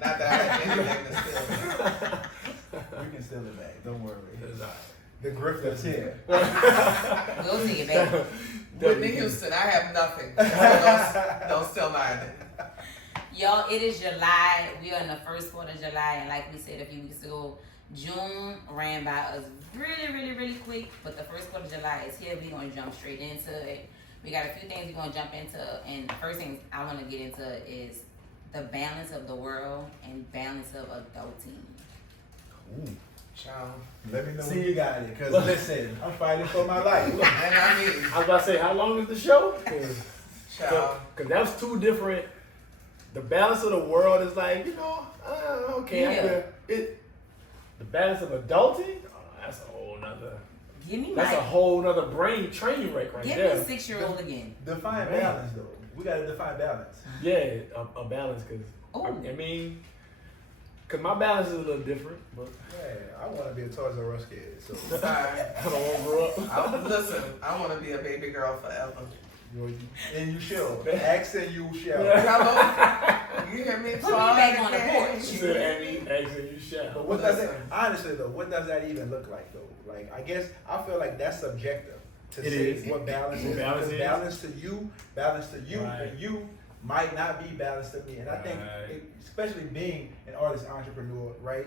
Not that I have anything to steal. We can steal it back. Don't worry. The grifter's here. We'll see it back. Whitney Houston, I have nothing. So don't steal mine. Y'all, it is July. We are in the first quarter of July, and like we said a few weeks ago, June ran by us really, really, really quick. But the first quarter of July is here. We're gonna jump straight into it. We got a few things we're gonna jump into, and the first thing I want to get into is the balance of the world and balance of adulting. Ooh. Child. Let me know See, when you got it. Because listen, I'm fighting for my life. And I mean, I was about to say, how long is the show? child. Because that was two different. The balance of the world is like, okay. Yeah. The balance of adulting, that's a whole nother. Give me That's a my. whole nother brain training wreck right Give there. me 6-year-old again. define balance though. We gotta define balance. Yeah, a balance because Ooh. I mean, because my balance is a little different, but Yeah, I want to be a Toys R Us kid. So Sorry. I don't want to grow up. Listen, I want to be a baby girl forever. and you shall. Accent you shall. Hello? You hear me? Put me back on the porch. She said, actually, you shall. But what does that, honestly though, what does that even look like though? Like, I guess I feel like that's subjective to It say is. what balance is. Balance Because is. balance to you, Right. and you might not be balanced to me. And I think, Right. especially being an artist entrepreneur, right?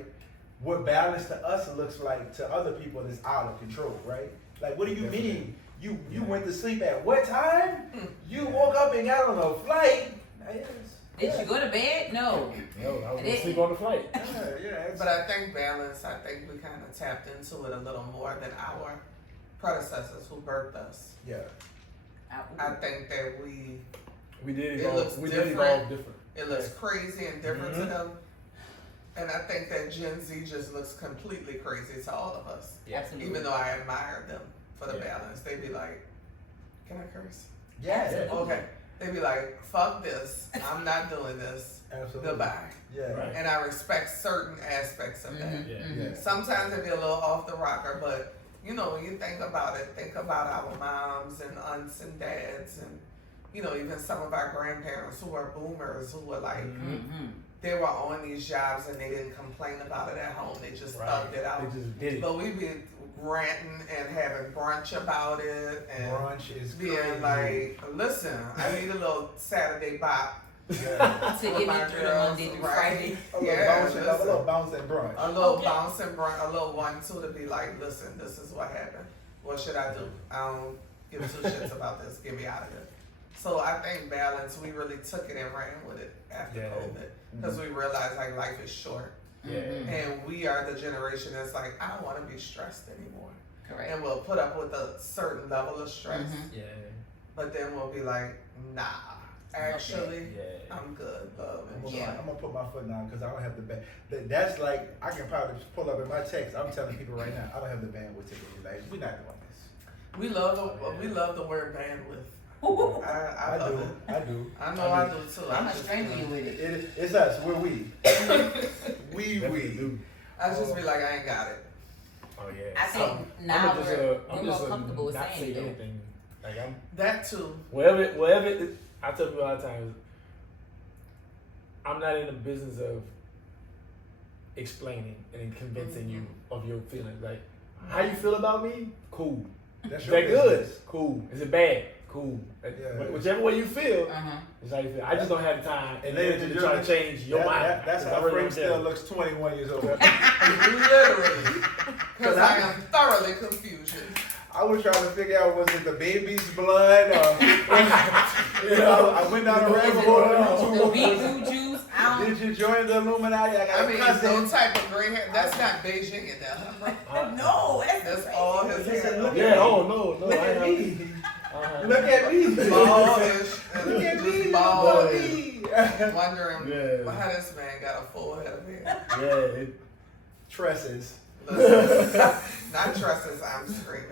What balance to us looks like to other people is out of control, right? Like, what do you Definitely. mean? You went to sleep at what time? You woke up and got on a flight. Did you go to bed? No. No, I was It going to is. sleep on the flight. But I think balance, I think we kind of tapped into it a little more than our predecessors who birthed us. Yeah. I think that we, We did It evolve. looks We different. did evolve different. it looks crazy and different to Mhm. them. And I think that Gen Z just looks completely crazy to all of us. Absolutely. Even though I admire them for the Yeah. balance. They be like, can I curse? Yeah. Okay. They be like, fuck this. I'm not doing this. Absolutely. Goodbye. Yeah. Right. And I respect certain aspects of that. Mhm, Yeah. mhm. Yeah. Sometimes it be a little off the rocker, but when you think about it, think about our moms and aunts and dads and, even some of our grandparents who are boomers who were like, Mhm. they were on these jobs and they didn't complain about it at home. They just thugged it out. They just did it. But we be ranting and having brunch about it and Brunch is being crazy. like, listen, I need a little Saturday bop. Yeah. To get me through the Monday through Friday. A little Yeah, bounce, a listen. little bounce and brunch. A little Okay. bounce and brunch, a little 1-2 to be like, listen, this is what happened. What should I do? I don't give two shits about this. Get me out of here. So I think balance, we really took it and ran with it after Yeah. COVID because we realized like life is short. Yeah. And we are the generation that's like, I don't want to be stressed anymore. Correct. And we'll put up with a certain level of stress, Mhm. Yeah. but then we'll be like, nah, actually, Yeah. I'm good, love. I'm And gonna, Yeah. I'm gonna put my foot down because I don't have the band. That's like I can probably just pull up in my text. I'm telling people right now, I don't have the bandwidth to be like, we're not doing this. we love the word bandwidth. I I love do. it. I do. I know I do too. I'm I a just stranger you with it. It's us. We're we. we. Definitely. I just be like, I ain't got it. Oh yeah. I think now I'm just we're I'm more just comfortable with not saying say it. anything. Like I'm That too. wherever I tell people all the time, I'm not in the business of explaining and convincing you of your feelings. Like, how you feel about me? Cool. That's Is your that good? business. Cool. Is it bad? Cool. Yeah. Whichever way you feel Uh-huh. is how you feel. I just don't have the time And and ladies energy and to try to gentlemen, change your mind. That's 'Cause how I really Frame don't still care. looks 21 years old. Literally. Because I am thoroughly confused. I was trying to figure out was it the baby's blood or I went down a rabbit hole on The YouTube. beetroot juice. I don't. Did you join the Illuminati? I got I a mean, cousin. no type of gray hair. That's not Beijing in there. No, That's all his Listen, hair. look Yeah, at oh no, Look I at know. me. Look at me. Baldish. Look at me. Bald. Look at me. Wondering Yeah. how this man got a full head of hair. Yeah, it, Tresses. Listen, not tresses, I'm screaming.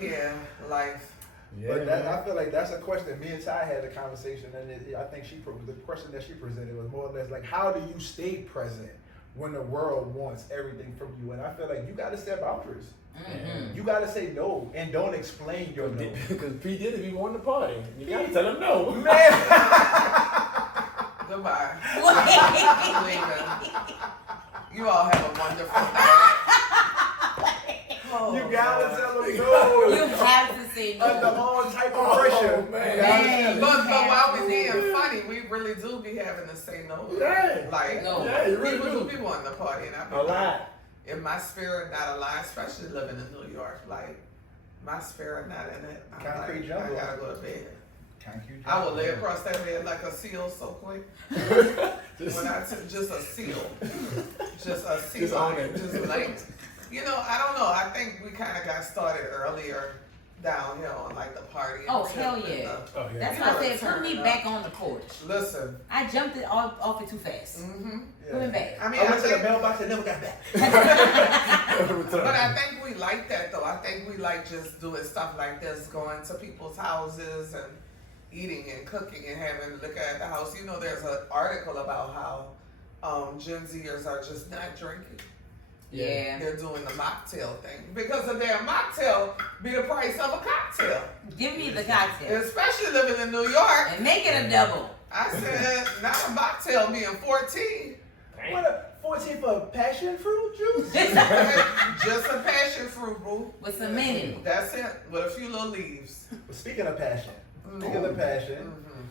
Yeah, life. yeah. But that, man. I feel like that's a question. Me and Ty had a conversation, and I think the question that she presented was more or less like, how do you stay present when the world wants everything from you? And I feel like you got to set boundaries. Mhm. You got to say no and don't explain your no. Because P Diddy be wanting to party. You gotta tell him no. Man, Goodbye. I'm leaving. You all have a wonderful night. Oh, You gotta Lord. tell them no. You have to say Under no. all type of pressure. man. You gotta Man. tell But them. while we're being funny, we really do be having to say no. Yeah. Like, No. Yeah, you really people do do. be wanting to party, and I be A lot. in my spirit not aligned, especially living in New York. Like, my spirit not in it. I'm Concrete like, jungle. I gotta go to bed. Concrete I will lay jungle. across that bed like a seal so quick. Just, When I just a seal. Just a seal. Just own it. Just like, you know, I don't know. I think we kind of got started earlier down here on like the party. Oh, and hell tip and yeah. oh, yeah. That's You why I know, said, put me turn back on the porch. Listen. I jumped it off it too fast. Mm-hmm. Put me back. I mean, I I went to the think, mailbox and never got back. but I think we like that though. I think we like just doing stuff like this, going to people's houses and eating and cooking and having liquor at the house. You know, there's an article about how Gen Zers are just not drinking. Yeah. They're doing the mocktail thing because a damn mocktail be the price of a cocktail. Give me the cocktail. Especially living in New York. And make it a double. I said, not a mocktail being 14. What a 14 for passion fruit juice? Just a passion fruit, boo. With some mint. That's it, with a few little leaves. Speaking of passion, Mhm.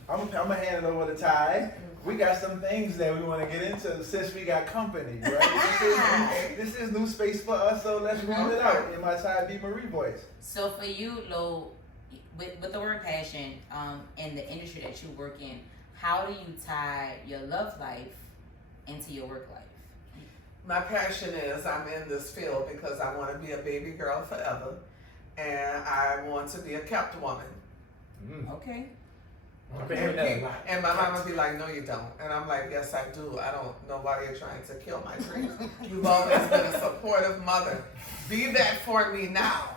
I'm gonna hand it over to Ty. We got some things that we want to get into since we got company, right? This is new space for us, so let's roll it out in my Ty B. Marie voice. So for you, Lo, with the word passion, and the industry that you work in, how do you tie your love life into your work life? My passion is I'm in this field because I want to be a baby girl forever, and I want to be a kept woman. Okay. I've been hearing that a lot. And my mama be like, no, you don't. And I'm like, yes, I do. I don't know why you're trying to kill my dreams. You've always been a supportive mother. Be that for me now.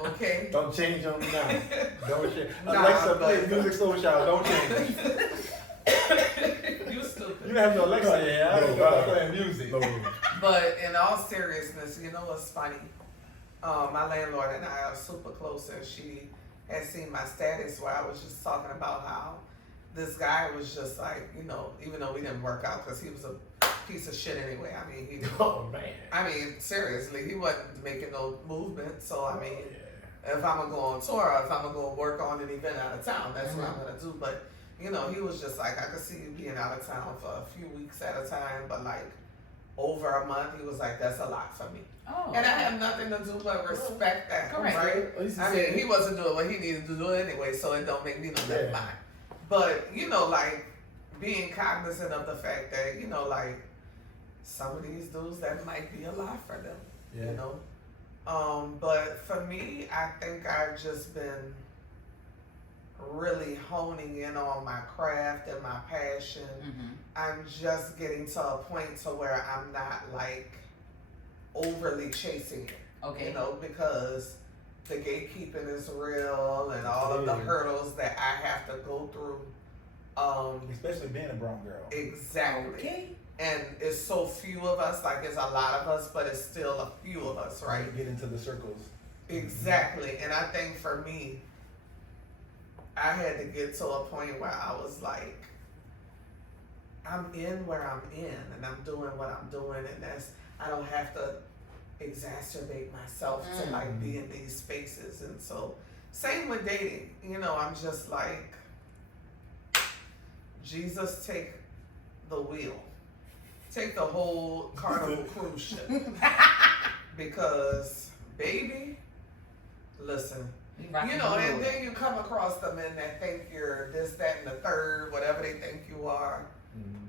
Okay? Don't change on me now. Don't change. Nah, Alexa, but- play music slow shout. Don't change. You stupid. You don't have no Alexa. Yeah, I No, don't know playing music. No. But in all seriousness, you know what's funny? My landlord and I are super close, and she had seen my status where I was just talking about how this guy was just like, you know, even though we didn't work out because he was a piece of shit anyway. I mean, he didn't. Oh, man. I mean, seriously, he wasn't making no movement. So I mean, Yeah. if I'm gonna go on tour, or if I'm gonna go work on an event out of town, that's what I'm gonna do. But you know, he was just like, I could see you being out of town for a few weeks at a time, but like over a month, he was like, that's a lot for me. Oh. And I have nothing to do but respect that, Correct. right? At least he I said mean, he wasn't doing what he needed to do anyway, so it don't make me no never Yeah. mind. But you know, like being cognizant of the fact that you know, like some of these dudes that might be a lot for them, Yeah. you know. But for me, I think I've just been really honing in on my craft and my passion. Mhm. I'm just getting to a point to where I'm not like overly chasing it, Okay. you know, because the gatekeeping is real and all of the Yeah. hurdles that I have to go through. Especially being a brown girl. Exactly. Okay. And it's so few of us, like it's a lot of us, but it's still a few of us, right? Get into the circles. Exactly. And I think for me, I had to get to a point where I was like, I'm in where I'm in and I'm doing what I'm doing, and that's, I don't have to exacerbate myself to like be in these spaces. And so same with dating, you know, I'm just like, Jesus, take the wheel. Take the whole Carnival cruise ship. Because, baby, listen, you know, and then you come across the men that think you're this, that, and the third, whatever they think you are.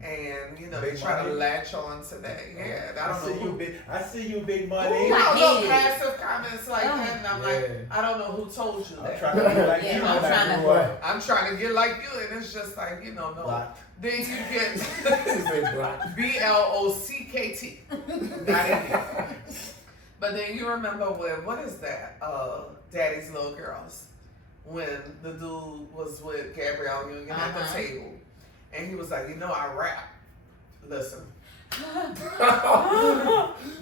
And, you know, Big they try money. to latch on to that. Yeah, I don't know who. I see you, big Ooh, money. no, I no hate it. passive comments like Oh. that, and I'm Yeah. like, I don't know who told you I'm that. trying to be like Yeah, you. I'm when I trying to- grew up. I'm trying to get like you, and it's just like, you know, no. Blocked. Then you get He said block. BLOCKT. Not in here. But then you remember when, what is that? Daddy's Little Girls. When the dude was with Gabrielle Union at the table. And he was like, you know, I rap. Listen.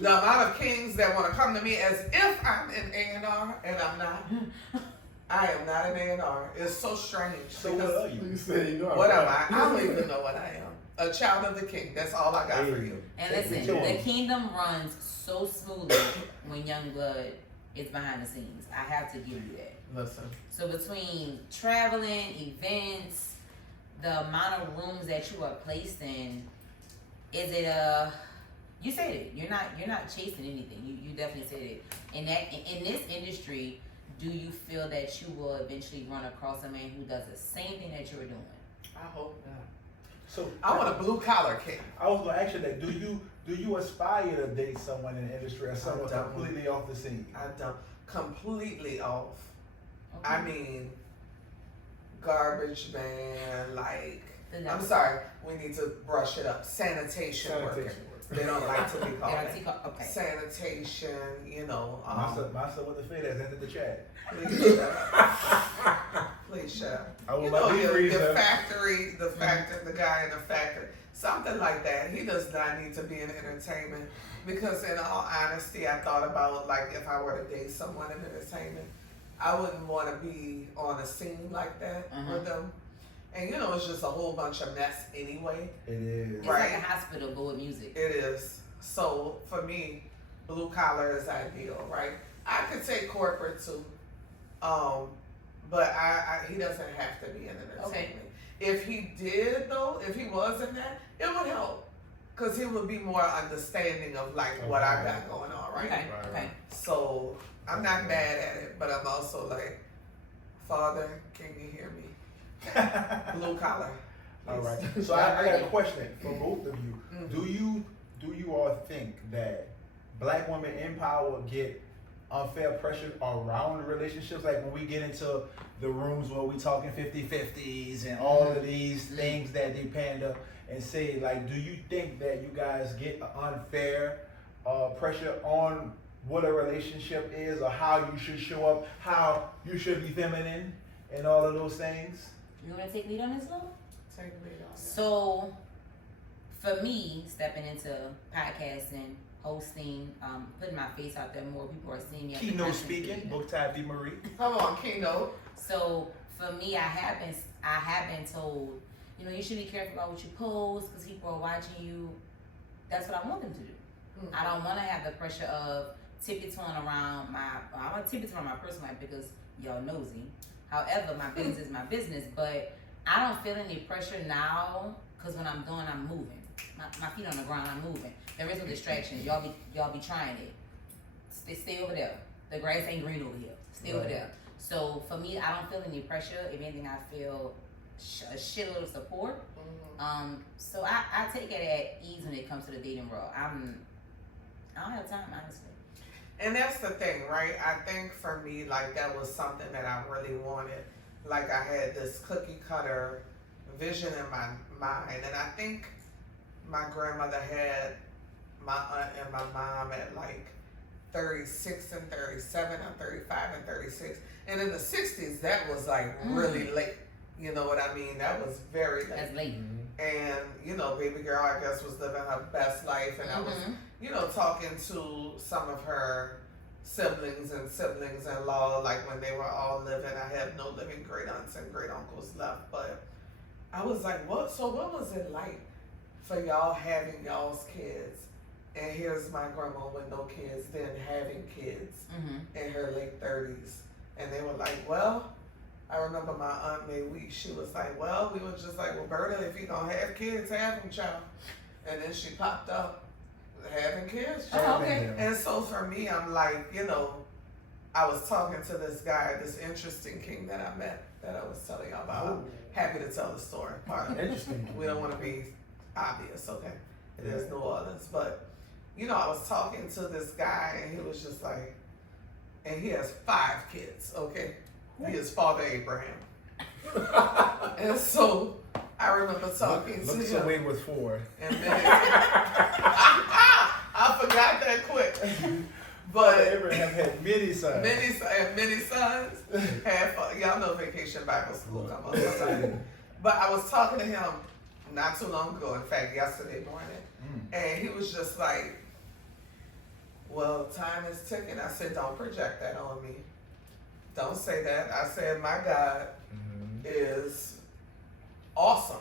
The amount of kings that want to come to me as if I'm in A&R and I'm not. I am not an A&R. It's so strange. So what are you? You say you know. What am I? I don't even know what I am. A child of the king. That's all I got for you. And listen, the kingdom runs so smoothly when Youngblood is behind the scenes. I have to give you that. Listen. So between traveling, events, the amount of rooms that you are placed in, is it you said it. You're not chasing anything. You definitely said it. In this industry, do you feel that you will eventually run across a man who does the same thing that you were doing? I hope not. So I want a blue collar king. I was gonna ask you that. Do you aspire to date someone in the industry or someone I don't. completely off the scene? I don't. Completely off. Okay. I mean, garbage man, like, The I'm sorry, we need to brush it up. Sanitation worker. They don't like to be called that. Okay. Sanitation, you know. My son with the fit has entered the chat. Please shut up. Please shut up. I will You not know, be the reason. factory, the guy in the factory, something like that. He does not need to be in entertainment because, in all honesty, I thought about like if I were to date someone in entertainment, I wouldn't want to be on a scene like that with them. And you know, it's just a whole bunch of mess anyway. It is. It's Right. like a hospital, but with music. It is. So for me, blue collar is ideal, right? I could take corporate too, but he doesn't have to be in entertainment. Okay. If he did though, if he was in that, it would help, cause he would be more understanding of like what I got going on, right? Okay. Okay. So I'm not mad at it, but I'm also like, Father, can you hear me? Blue collar. All right. please. So I got a question for both of you. Mhm. Do you all think that black women in power get unfair pressure around relationships? Like when we get into the rooms where we talking 50-50s and all of these things that they pander and say, like, do you think that you guys get unfair pressure on what a relationship is or how you should show up, how you should be feminine and all of those things? You want to take lead on this, Lo? Take me on that. So, for me, stepping into podcasting, hosting, putting my face out there, more people are seeing me. as a Keynote content speaking, creator. book type D. Marie. Come on, keynote. So for me, I have been told, you know, you should be careful about what you post because people are watching you. That's what I want them to do. Mhm. I don't want to have the pressure of tiptoeing around I want to tiptoe around my personal life because y'all nosy. However, my business is my business, but I don't feel any pressure now because when I'm moving. My feet on the ground, I'm moving. There is no distractions. Y'all be trying it. Stay over there. The grass ain't green over here. Stay over there. So for me, I don't feel any pressure. If anything, I feel a shitload of support. So I take it at ease when it comes to the dating world. I don't have time, honestly. And that's the thing, right? I think for me, like, that was something that I really wanted. Like, I had this cookie cutter vision in my mind. And I think my grandmother had my aunt and my mom at like 36 and 37 and 35 and 36. And in the 60s, that was like really late. You know what I mean? That was very late. That's late. And, you know, baby girl, I guess, was living her best life. And I was, you know, talking to some of her siblings and siblings-in-law, like when they were all living. I have no living great aunts and great uncles left. But I was like, what was it like for y'all having y'all's kids? And here's my grandma with no kids, then having kids in her late 30s. And they were like, well, I remember my aunt May Week, she was like, well, we were just like, well, Berta, if you gonna have kids, have them, child. And then she popped up, having kids, child. Oh, okay. And so for me, I'm like, you know, I was talking to this guy, this interesting king that I met, that I was telling y'all about. I'm happy to tell the story. Part of it. Interesting. We don't want to be obvious, okay? It is New Orleans, but you know, I was talking to this guy, and he was just like, and he has 5 kids, okay? He is Father Abraham. And so I remember talking to Looks him. away with 4. And then I forgot that quick. But Abraham had many sons. many sons. Y'all know Vacation Bible School come on. But I was talking to him not too long ago, in fact, yesterday morning. And he was just like, well, time is ticking. I said, don't project that on me. Don't say that. I said my God is awesome.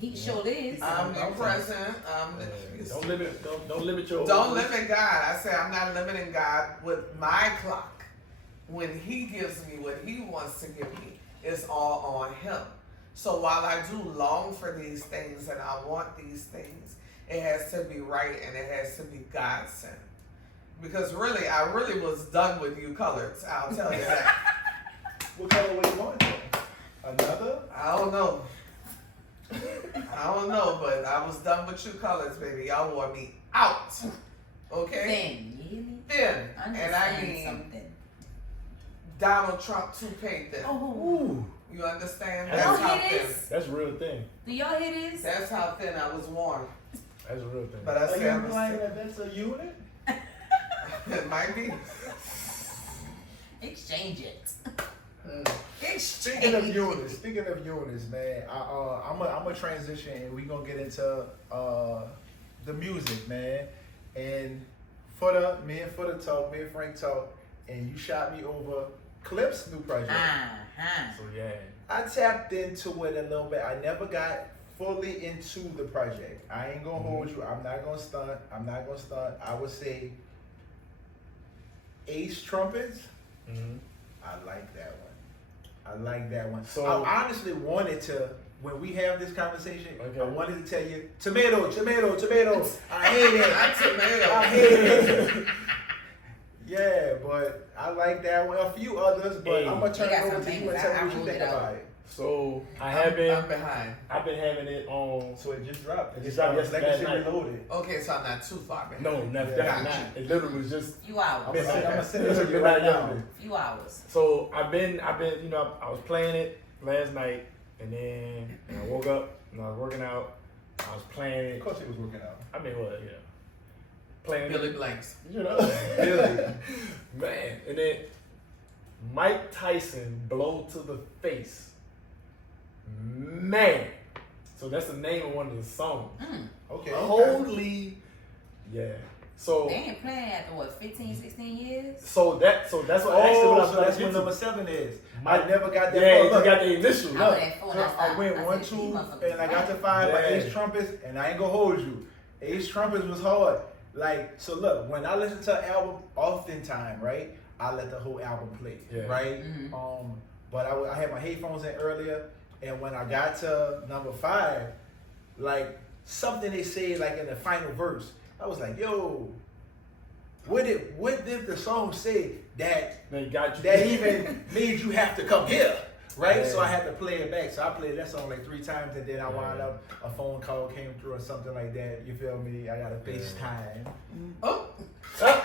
He sure is. Omnipresent. Don't limit your. Don't limit God. I say I'm not limiting God with my clock. When He gives me what He wants to give me, it's all on Him. So while I do long for these things and I want these things, it has to be right and it has to be God sent. Because really, I really was done with you colors. I'll tell you that. What color were you going for? Another? I don't know. But I was done with you colors, baby. Y'all wore me out. Okay? Thin. And I mean something. Donald Trump toupee thin. Ooh. You understand? Y'all That's how hear thin. this? That's a real thing. Do y'all hear this? That's how thin I was worn. That's a real thing. But I Are said you I'm implying that that's a unit? it might be. Exchange it. Speaking of units, man, I'm a transition and we gonna get into the music, man. And me and Frank talk, and you shot me over Clipse new project. So yeah. I tapped into it a little bit. I never got fully into the project. I ain't gonna hold you. I'm not gonna stunt. I would say Ace Trumpets. I like that one. So I honestly wanted to, when we have this conversation, okay. I wanted to tell you, tomato. I hate it. Yeah, but I like that one. A few others, but I'm gonna turn it over to you and tell me what you think about it. So I'm behind. I've been having it on. So it just dropped. It just dropped yesterday night. Reloaded. Okay, so I'm not too far behind. No, definitely not. It literally was just. Few hours. I'm gonna send it to you right now. Few hours. So I've been, you know, I was playing it last night, and then I woke up and I was working out. I was playing it. Of course, he was working out. I mean, well, yeah, playing Billy it. Blanks. You know, Billy. man, and then Mike Tyson blow to the face. Man, so that's the name of one of the songs. Okay. Holy, yeah. So They ain't playing after what, 15, 16 years? so that's what actually what I was so that's trying when to number 7 is. I never got that. Yeah, far. you Look, got the initial. I Look. went at 4 and I went stopped. 1, said, 2, "These motherfuckers and I got to right." 5 by Yeah. Ace Trumpets, and I ain't gonna hold you. Ace Trumpets was hard. Like, so look, when I listen to an album, oftentimes, right, I let the whole album play, Yeah. right? But I had my headphones in earlier, and when I got to number 5, like something they say like in the final verse, I was like, yo, what did the song say that They got you. that even made you have to come here? Right? Yeah. So I had to play it back. So I played that song like 3 times, and then I wound up, a phone call came through or something like that. You feel me? I got a FaceTime. Oh, And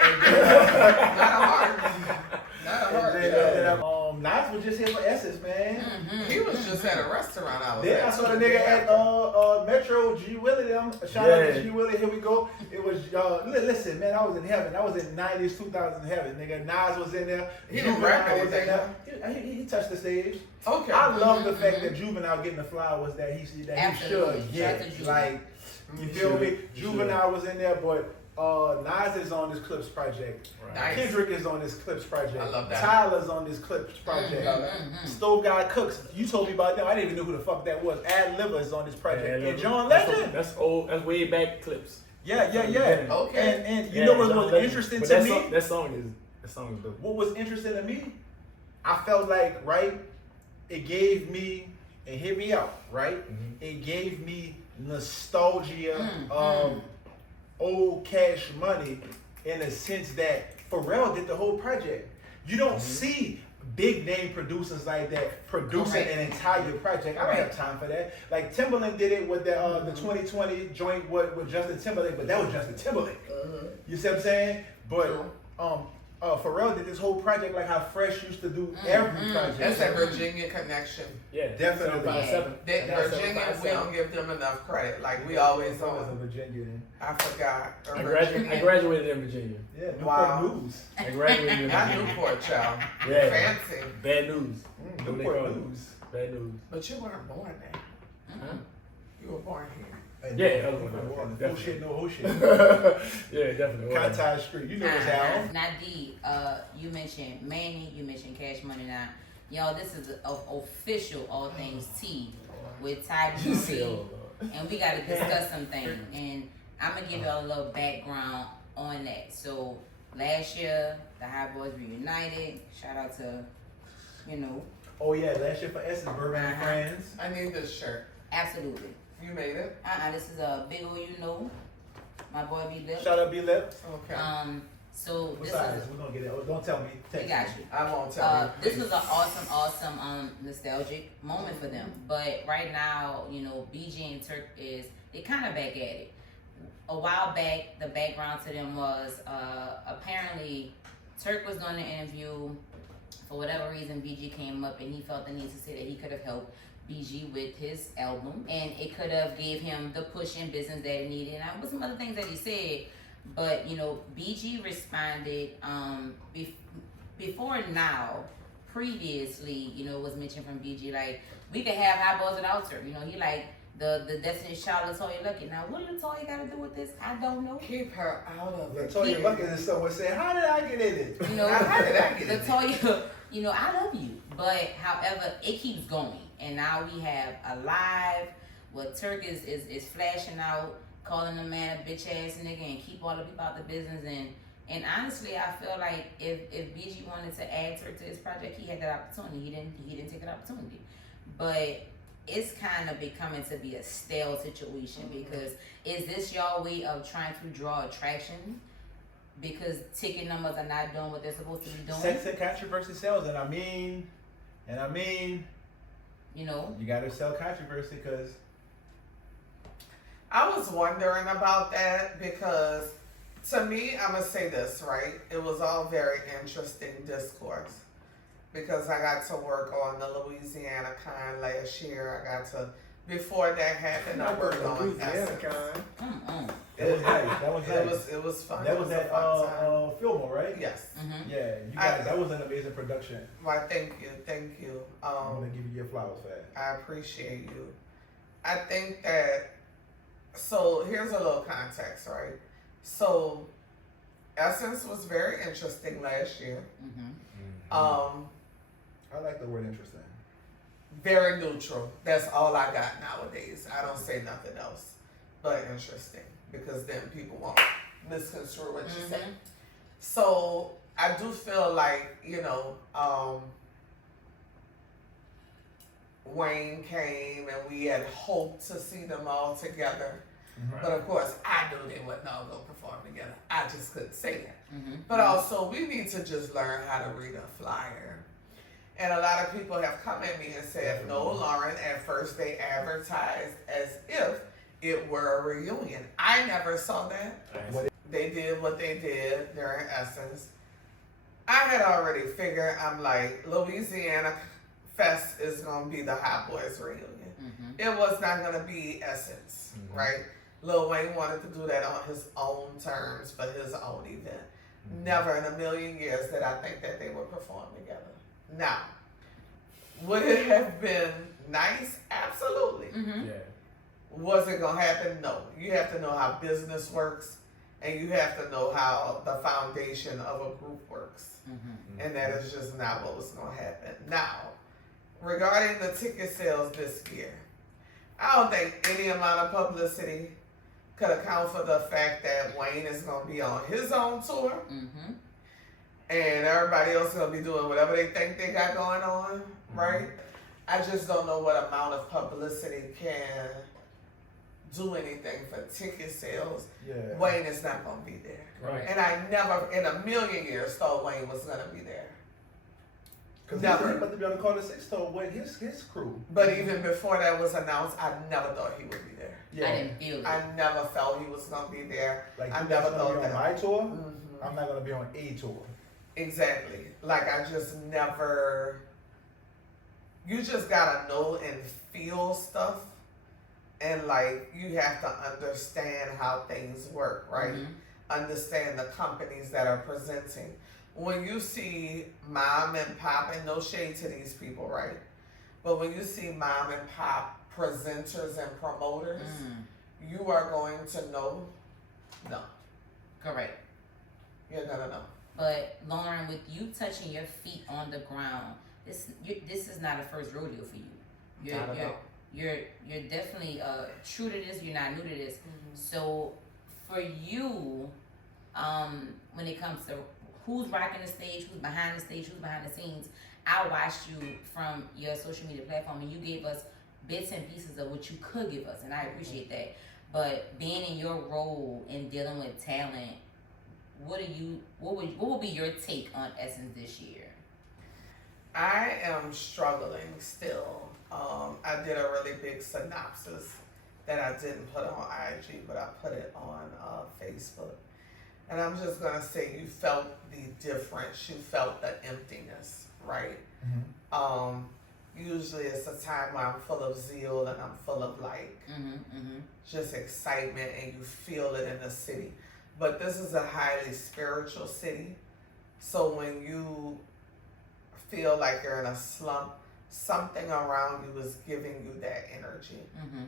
not a hard. then, Nas was just here for Essence, man. He was just at a restaurant. Then I saw the nigga at Metro, G Willie them. Shout out to G Willie, here we go. It was, listen, man, I was in heaven. I was in 90s, 2000s heaven. Nigga, Nas was in there. He didn't rap Juvenile was in anything, there. He touched the stage. Okay. I love the fact that Juvenile getting the flowers that he should Absolutely. get. Shout out to Juvenile. Like, you feel me? Juvenile was in there, but Nas is on this Clipse project. Nice. Kendrick is on this Clipse project. I love that. Tyler's on this Clipse project. Stove Guy Cooks. You told me about them. I didn't even know who the fuck that was. Ad Liver is on this project. And John Legend. That's old. That's way back Clipse. Yeah. Okay. And you know what was interesting to me? That song is dope. What was interesting to me? I felt like, right, it gave me, and hear me out, right? It gave me nostalgia of old Cash Money in a sense that Pharrell did the whole project. You don't see big name producers like that producing an entire project. I don't have time for that. Like Timbaland did it with the 2020 joint with Justin Timberlake, but that was Justin Timberlake. You see what I'm saying? But Pharrell did this whole project like how Fresh used to do every project. That's that Virginia connection. Yeah, Definitely. 757. That Virginia, we don't give them enough credit. Like we always I was on. a Virginian. I forgot. I graduated in Virginia. Yeah, Newport Wow. News. I graduated in Not Virginia. Newport, child. Yeah. Fancy. Bad news. Newport News. Bad news. But you weren't born there. Huh? You were born here. Hey, Yeah, no, that was one. full Definitely. shit, no whole shit. Yeah, definitely. Cottage Street, you know what's happening. Now, D, you mentioned Manny, you mentioned Cash Money. Now, y'all, this is official All Things Tea with Ty You see, Marie, oh, Lord. and we got to discuss some things. And I'm gonna give y'all a little background on that. So last year, the Hot Boys reunited. Shout out to, Oh yeah, last year for Essence, Bourbon and Friends. I need this shirt. absolutely. You made it? This is a big old, my boy B Lip. Shout out B Lip. Okay. So What this size? is. We're gonna get it. Oh, don't tell me. We Text got me. you. I won't tell you. This was an awesome, nostalgic moment for them. But right now, BG and Turk they kind of back at it. A while back, the background to them was apparently Turk was doing an interview. For whatever reason, BG came up and he felt the need to say that he could have helped BG with his album, and it could have gave him the push in business that he needed. And with some other things that he said, but BG responded before now. Previously, was mentioned from BG like we could have Hot Boys without her. He like the Destiny Child Latoya Luckett. Now what Latoya got to do with this? I don't know. Keep her out of it. Latoya Luckett is someone saying, "How did I get in it?" How did I get in it? Latoya, I love you, but however, it keeps going, and now we have a live where Turk is flashing out, calling the man a bitch ass nigga, and keep all the people out the business. And honestly, I feel like if BG wanted to add Turk to his project, he had that opportunity. He didn't take that opportunity, but it's kind of becoming to be a stale situation because is this y'all way of trying to draw attraction? Because ticket numbers are not doing what they're supposed to be doing. Sex and controversy sells, and I mean, you gotta sell controversy because I was wondering about that because to me, I'm gonna say this, right? It was all very interesting discourse because I got to work on the Louisiana Con last year. Before that happened, I worked on Essence. it was nice. It was fun. That It was a that fun time. Fillmore, right? Yes. Mm-hmm. Yeah, you guys. That was an amazing production. Why, thank you. I'm gonna give you your flowers for that. I appreciate you. I think that, so here's a little context, right? So Essence was very interesting last year. Mm-hmm. I like the word interesting. Very neutral. That's all I got nowadays. I don't say nothing else but interesting because then people won't misconstrue what you say. So I do feel like, Wayne came and we had hoped to see them all together. But of course, I knew they wasn't all going to perform together. I just couldn't say that. But also, we need to just learn how to read a flyer. And a lot of people have come at me and said, no, Lauren, at first they advertised as if it were a reunion. I never saw that. They did what they did during Essence. I had already figured, I'm like, Louisiana Fest is going to be the Hot Boys reunion. It was not going to be Essence, right? Lil Wayne wanted to do that on his own terms for his own event. Never in a million years did I think that they would perform together. Now, would it have been nice? Absolutely. Mm-hmm. Yeah. Was it going to happen? No. You have to know how business works, and you have to know how the foundation of a group works. And that is just not what was going to happen. Now, regarding the ticket sales this year, I don't think any amount of publicity could account for the fact that Wayne is going to be on his own tour. And everybody else is going to be doing whatever they think they got going on, right? I just don't know what amount of publicity can do anything for ticket sales. Yeah. Wayne is not going to be there. Right. And I never in a million years thought Wayne was going to be there. Because Never. he's about to be on the Carter 6 tour with his crew. But even before that was announced, I never thought he would be there. Yeah. I didn't feel it. I never felt he was going to be there. Like, I you never guys gonna thought be on that. my tour. Mhm. I'm not gonna be on a tour. Exactly. Like, I just never. You just gotta know and feel stuff. And, like, you have to understand how things work, right? Understand the companies that are presenting. When you see mom and pop, and no shade to these people, right? But when you see mom and pop presenters and promoters, you are going to know. No, Correct. you're gonna know. But Lauren, with you touching your feet on the ground, this is not a first rodeo for you. Not at all. You're definitely true to this. You're not new to this. So for you, when it comes to who's rocking the stage, who's behind the stage, who's behind the scenes, I watched you from your social media platform, and you gave us bits and pieces of what you could give us, and I appreciate that. But being in your role in dealing with talent, what would be your take on Essence this year? I am struggling still. I did a really big synopsis that I didn't put on IG, but I put it on Facebook. And I'm just gonna say, you felt the difference. You felt the emptiness, right? Usually it's a time where I'm full of zeal and I'm full of like just excitement, and you feel it in the city. But this is a highly spiritual city. So when you feel like you're in a slump, something around you is giving you that energy.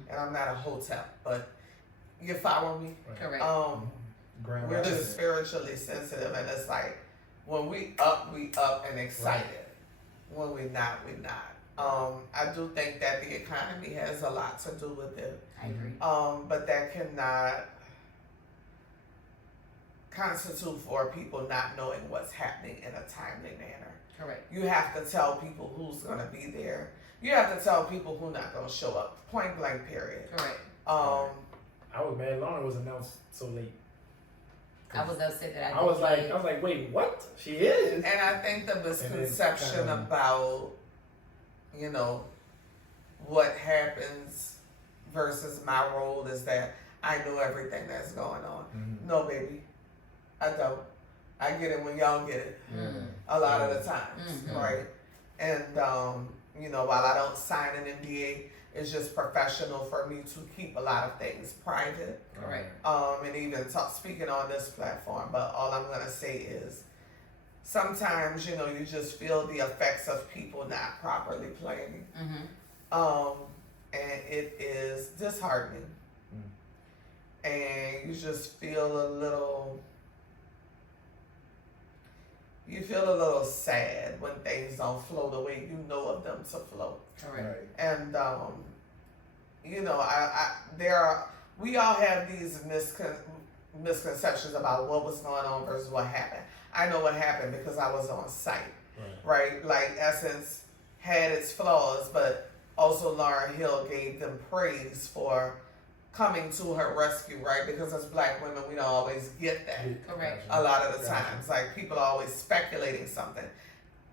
And I'm not a hotel, but you follow me? Correct. We're just spiritually sensitive, and it's like when we up and excited. Right. When we not, we not. I do think that the economy has a lot to do with it. I agree. But that cannot constitute for people not knowing what's happening in a timely manner. Correct. You have to tell people who's gonna be there. You have to tell people who's not gonna show up. Point blank, period. Correct. I was mad Lauren was announced so late. I was upset that I was like, wait, what? She is? And I think the misconception about, you know, what happens versus my role is that I know everything that's going on. No, baby, I don't. I get it when y'all get it. A lot of the times, right? And you know, while I don't sign an NDA, it's just professional for me to keep a lot of things private. Correct. And even speaking on this platform, but all I'm gonna say is sometimes, you know, you just feel the effects of people not properly planning. And it is disheartening. And you just feel a little sad when things don't flow the way you know of them to flow. Correct. And you know, we all have these misconceptions about what was going on versus what happened. I know what happened because I was on site, right? Like Essence had its flaws, but also Lauren Hill gave them praise for coming to her rescue, right? Because as Black women, we don't always get that. Correct. A lot of the times, like people are always speculating something,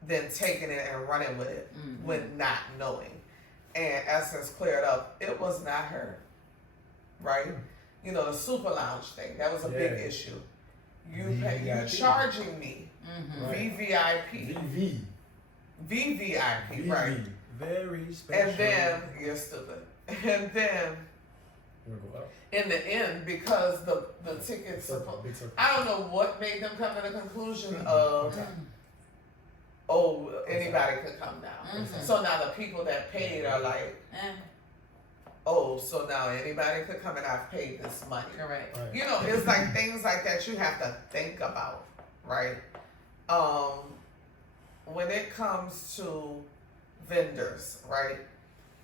then taking it and running with it with not knowing. And Essence cleared up, it was not her, right? You know, the super lounge thing, that was a big issue. You charging me VVIP. VVIP, right? Very special. And then, you're stupid. And then, in the end, because the tickets, I don't know what made them come to the conclusion of, oh, anybody could come now. So now the people that paid are like, oh, so now anybody could come and I've paid this money. Correct. You know, it's like things like that you have to think about, right? When it comes to vendors, right?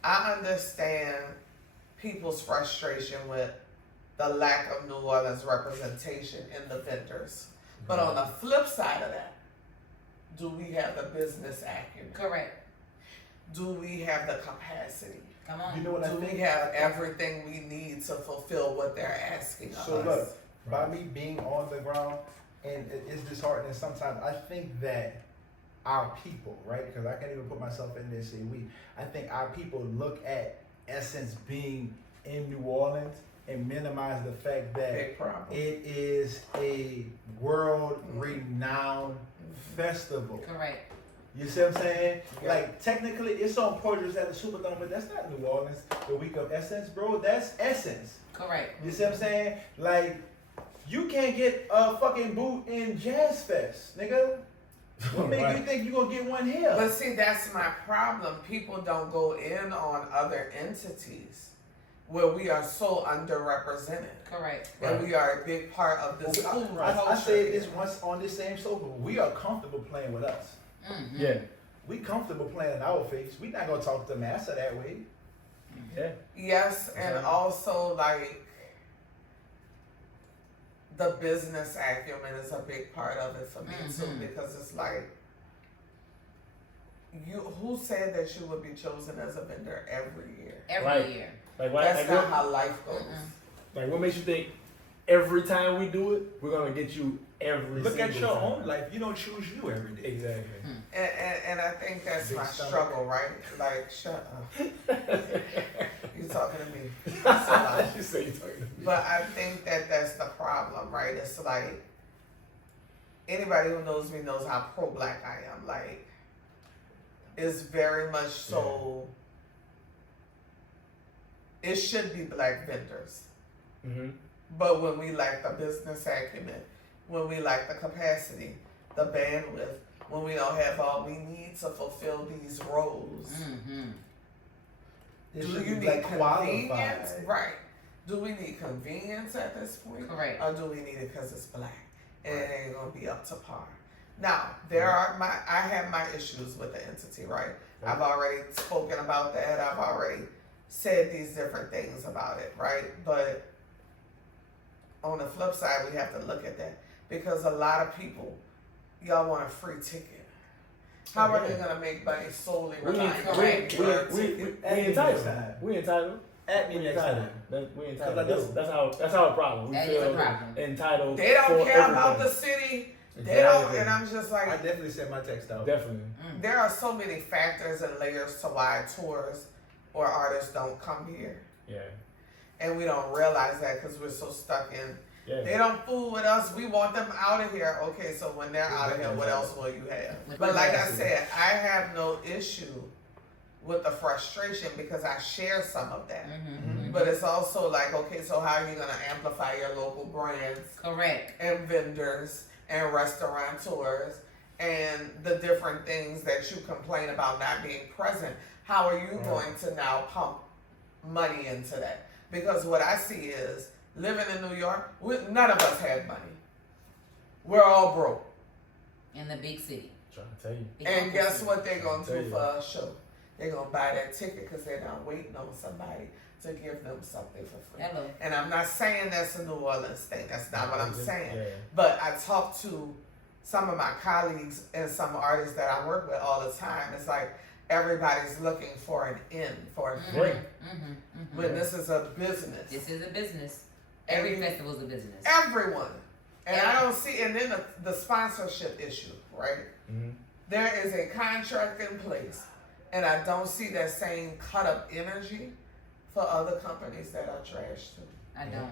I understand people's frustration with the lack of New Orleans representation in the vendors. But on the flip side of that, do we have the business acumen? Correct. Do we have the capacity? Come on. You know what I Do think? we have everything we need to fulfill what they're asking of So us? look, by me being on the ground, and it's disheartening sometimes, I think that our people, right? Because I can't even put myself in there and say we. I think our people look at Essence being in New Orleans and minimize the fact that Big problem. it is a world-renowned festival. Correct. You see what I'm saying? Yeah. Like, technically, it's on Portraits at the Superdome, but that's not New Orleans, the week of Essence, bro. That's Essence. Correct. You see what I'm saying? Like, you can't get a fucking boot in Jazz Fest, nigga. What make you think you gonna get one here? But see, that's my problem. People don't go in on other entities. where we are so underrepresented. Correct. And we are a big part of this food culture. I say this once on this same sofa. We are comfortable playing with us. Mm-hmm. Yeah. We comfortable playing in our face. We not gonna talk to the master that way. Yeah. Yes, and also like the business acumen is a big part of it for me too, because it's like who said that you would be chosen as a vendor every year? Every year. Like, why, That's like, not what, how life goes. like, what makes you think every time we do it, we're gonna get you every Look at single your time? own life. You don't choose you every day. Exactly. And I think that's Big my stomach. struggle, right? Like, shut up. You talking to me. So, like, You say you're talking to me. but I think that that's the problem, right? It's like, anybody who knows me knows how pro-black I am. Like, it's very much so, it should be black vendors. Mm-hmm. But when we lack the business acumen, when we lack the capacity, the bandwidth, when we don't have all we need to fulfill these roles, It do should you be, need like, convenience? qualified. Right. Do we need convenience at this point? Correct. Or do we need it because it's black and it ain't gonna be up to par? Now, I have my issues with the entity, right? I've already spoken about that. I've already said these different things about it, right? But on the flip side, we have to look at that because a lot of people, y'all want a free ticket. How are they gonna make money solely relying on we- your we ticket? entitled. We entitled. At me We next entitled. time. We Because I entitled. do. That's our problem. We That is feel a problem. entitled. They don't for care about everything. the city. They don't, and I'm just I like, definitely sent my text out. Definitely. there are so many factors and layers to why tours or artists don't come here. Yeah. And we don't realize that because we're so stuck in, Yeah. they don't fool with us, we want them out of here. Okay, so when they're out of here, what else will you have? But like I said, I have no issue with the frustration because I share some of that. But it's also like, okay, so how are you gonna amplify your local brands Correct. and vendors and restaurateurs and the different things that you complain about not being present? How are you going to now pump money into that? Because what I see is, living in New York, none of us had money. We're all broke. In the big city. Trying to tell you. And guess what they're going to Tell do you. for a show? They're going to buy that ticket because they're not waiting on somebody to give them something for free. Hello. And I'm not saying that's a New Orleans thing. That's not what I'm saying. Yeah. But I talk to some of my colleagues and some artists that I work with all the time. It's like everybody's looking for an in, for a break. When this is a business. This is a business. Every festival is a business. Everyone. And I don't see, and then the sponsorship issue, right? There is a contract in place, and I don't see that same cut up energy for other companies that are trash too. I don't.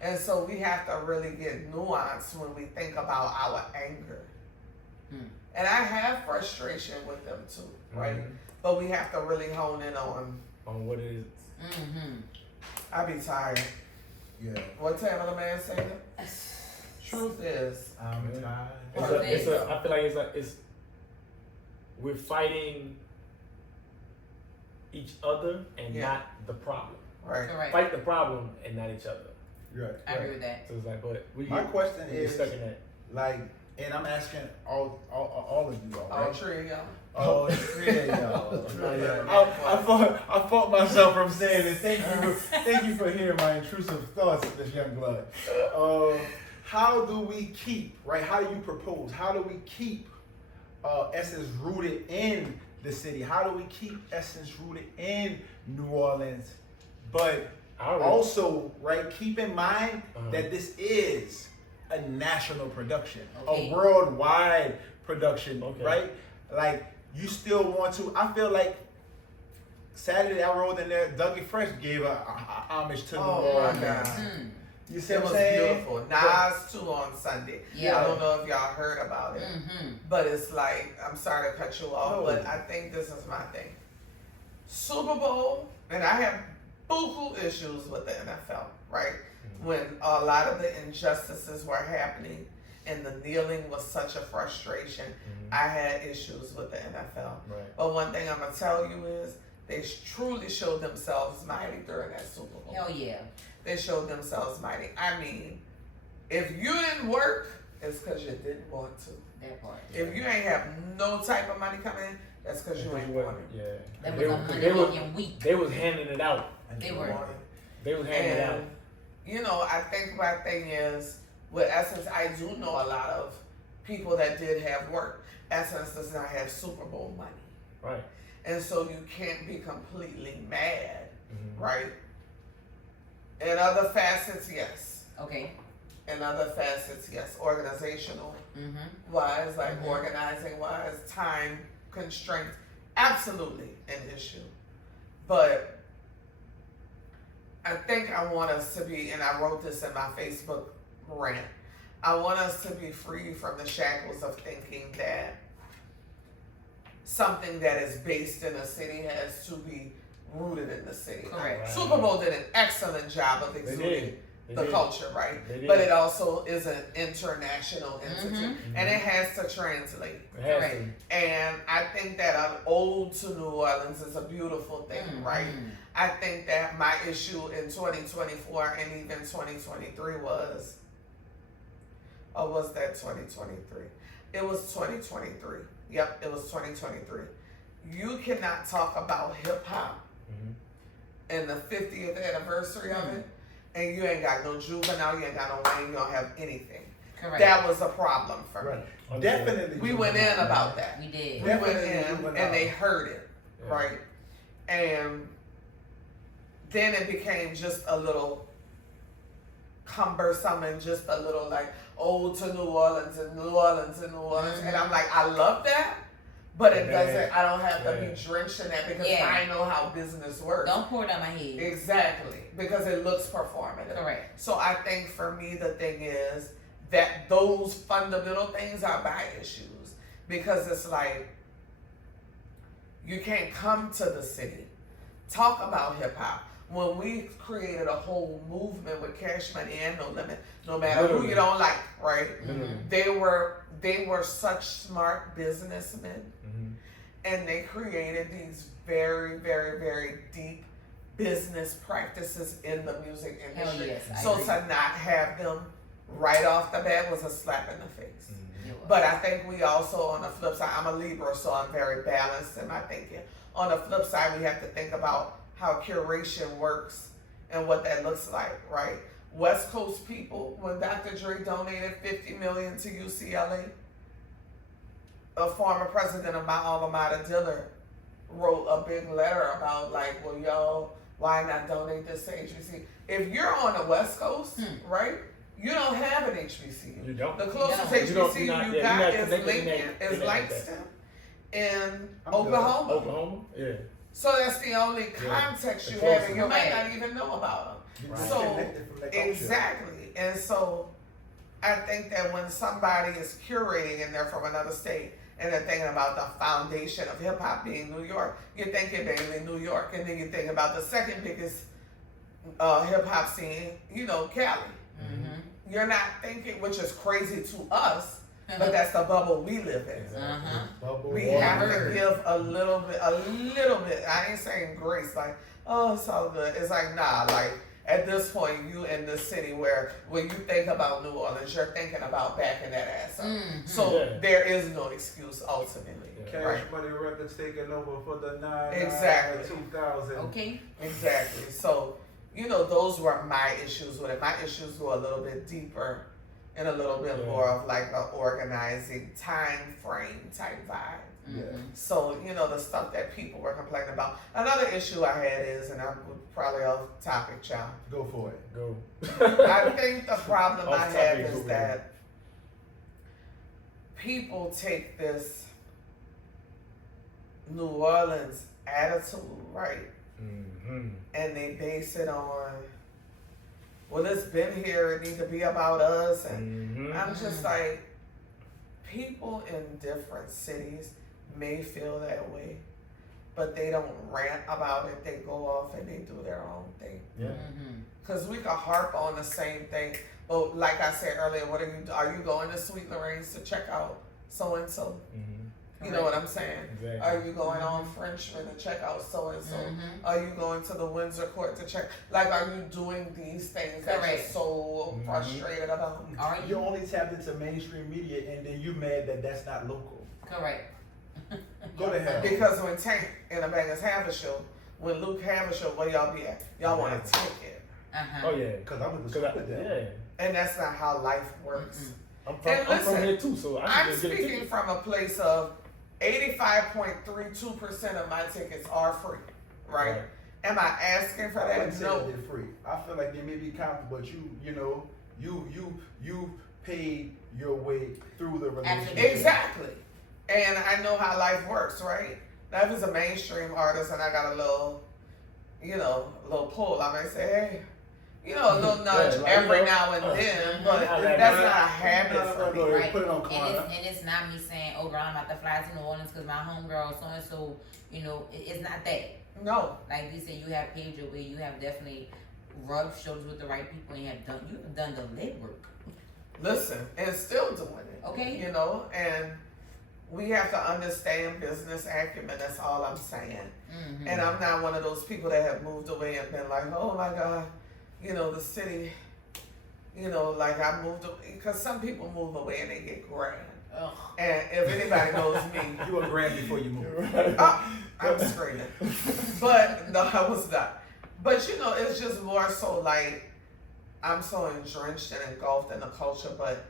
And so we have to really get nuanced when we think about our anger. And I have frustration with them too, right? But we have to really hone in on what it is. I be tired. Yeah. What Tamala man say that? Truth is, I'm tired. I feel like we're fighting each other and not the problem. right? Correct. Fight the problem and not each other. Right. I agree with that. So it's like, but My question we get is, stuck in that. like, and I'm asking all of you all, All right? three of y'all. All three of y'all. Yeah. I fought myself from saying it. Thank you for hearing my intrusive thoughts, Miss Youngblood. How do we keep, right? How do you propose? How do we keep Essence rooted in the city? How do we keep Essence rooted in New Orleans? But also, right, keep in mind that this is a national production, Okay. a worldwide production, Okay. right? Like, you still want to, I feel like Saturday I rolled in there, Dougie Fresh gave a homage to New Oh my Orleans. God. You see It what was I'm saying? beautiful. Nas too on Sunday. Yeah. I don't know if y'all heard about it, but it's like, I'm sorry to cut you off, No. but I think this is my thing. Super Bowl, and I have buku issues with the NFL, right? When a lot of the injustices were happening and the kneeling was such a frustration, I had issues with the NFL. Right. But one thing I'm gonna tell you is They truly showed themselves mighty during that Super Bowl. Hell yeah. They showed themselves mighty. I mean, if you didn't work, it's because you didn't want to. That part. If you ain't have no type of money coming in, that's because you ain't want it. Yeah. That They was a were- money they were- making week. They was handing it out. They were. They was handing it out. And, you know, I think my thing is, with Essence, I do know a lot of people that did have work. Essence does not have Super Bowl money. Right. And so you can't be completely mad, Mhm. right? In other facets, yes. Okay. In other facets, yes. Organizational Mm-hmm. wise, like Mhm. organizing wise, time constraints, absolutely an issue. But I think I want us to be, and I wrote this in my Facebook rant, I want us to be free from the shackles of thinking that something that is based in a city has to be rooted in the city. Correct. Right. Super Bowl did an excellent job of They exuding did. They the did. culture, right? They did. But it also is an international entity, Mhm. and it has to translate. It has Correct. to. And I think that an ode to New Orleans is a beautiful thing, Mhm. right? I think that my issue in 2024 and even 2023 was, or was that 2023? It was 2023. Yep, it was 2023. You cannot talk about hip hop Mhm. and the 50th anniversary of it, and you ain't got no Juvenile, you ain't got no Wayne, you don't have anything. Correct. That was a problem for me. Right. Definitely. We went in about that. We did. We went Definitely in Juvenile. and they heard it, Yeah. right? And then it became just a little cumbersome and just a little like ode to New Orleans and New Orleans and New Orleans. And I'm like, I love that, but it Yeah. doesn't, I don't have to Yeah. be drenched in that because Yeah. I know how business works. Don't pour it on my head. Exactly, because it looks performative. Correct. So I think for me, the thing is that those fundamental things are my issues because it's like you can't come to the city, talk about hip hop. When we created a whole movement with Cash Money and No Limit, no matter who Literally. you don't like, right? Literally. They were such smart businessmen, Mhm. and they created these very, very, very deep business practices in the music Hell industry. yes, I So agree. to not have them right off the bat was a slap in the face. Mhm. It was. But I think we also, on the flip side, I'm a Libra, so I'm very balanced in my thinking. On the flip side, we have to think about how curation works and what that looks like, right? West Coast people, when Dr. Dre donated $50 million to UCLA, a former president of my alma mater, Dillard, wrote a big letter about like, well, y'all, why not donate this to HBC? If you're on the West Coast, right, you don't have an HBCU. You don't. The closest No. You don't- HBCU you're not- you yeah, got you're not is connected, Lincoln, you're not is connected. Langston in I'm Oklahoma. Oklahoma. Yeah. So that's the only Yeah. context you The have, and you closest. might not even know about them. You're Right. So disconnected from that culture. exactly, and so I think that when somebody is curating and they're from another state and they're thinking about the foundation of hip hop being New York, you're thinking mainly New York, and then you think about the second biggest hip hop scene, you know, Cali. Mm-hmm. You're not thinking, which is crazy to us, but that's the bubble we live in. Exactly. Uh-huh. Bubble We water. have to give a little bit. I ain't saying grace, like, oh, it's all good. It's like, nah, like, at this point, you in the city where when you think about New Orleans, you're thinking about backing that ass up. Mhm. So Yeah. there is no excuse ultimately. Yeah. Cash Right. Money Records taking over for the 9 Exactly. 2000. Okay. Exactly. So, you know, those were my issues with it. My issues were a little bit deeper and a little bit Yeah. more of like an organizing time frame type vibe. Mhm. So, you know, the stuff that people were complaining about. Another issue I had is, and I'm probably off topic, child. Go for it. Go. I think the problem I Off have topic, is go that people take this New Orleans attitude, right? Mm-hmm. And they base it on, well, it's been here, it need to be about us. And Mm-hmm. I'm just like, people in different cities may feel that way, but they don't rant about it. They go off and they do their own thing. Yeah. Mhm. Cause we could harp on the same thing, but like I said earlier, are you going to Sweet Lorraine's to check out so and so? Mm-hmm. You know what I'm saying? Exactly. Are you going on Frenchman to check out so and so? Mm-hmm. Are you going to the Windsor Court to check? Like, are you doing these things that you're Correct. so frustrated about? Are You you? only tapped into mainstream media, and then you mad that that's not local. Correct. Go to hell. Because when Tank and the Bangers have a show, when Luke have a show, where y'all be at? Y'all want a ticket. Uh-huh. Oh yeah. Because I was the with them. Yeah. And that's not how life works. I'm And from listen, here too, so I I'm should just get a speaking ticket. from a place of 85.32% of my tickets are free, right? Am I asking for I that? wouldn't say No. that they're free. I feel like they may be comfortable, but you paid your way through the relationship. Exactly. And I know how life works, right? Now, if it's a mainstream artist and I got a little, little pull, I might say, hey, a little nudge every now and then, but that's not a habit for me. Right. Put it on Klarna. And it's not me saying, oh girl, I'm about to fly to New Orleans because my homegirl so and so, it's not that. No. Like you said, you have paved your way. You have definitely rubbed shoulders with the right people, and you have done the legwork. Listen, and still doing it. Okay. And we have to understand business acumen. That's all I'm saying. Mm-hmm. And I'm not one of those people that have moved away and been like, oh my God, the city, like I moved away. Because some people move away and they get grand. Ugh. And if anybody knows me, You were grand before you moved. I'm screaming. But no, I was not. But it's just more so like I'm so drenched and engulfed in the culture, but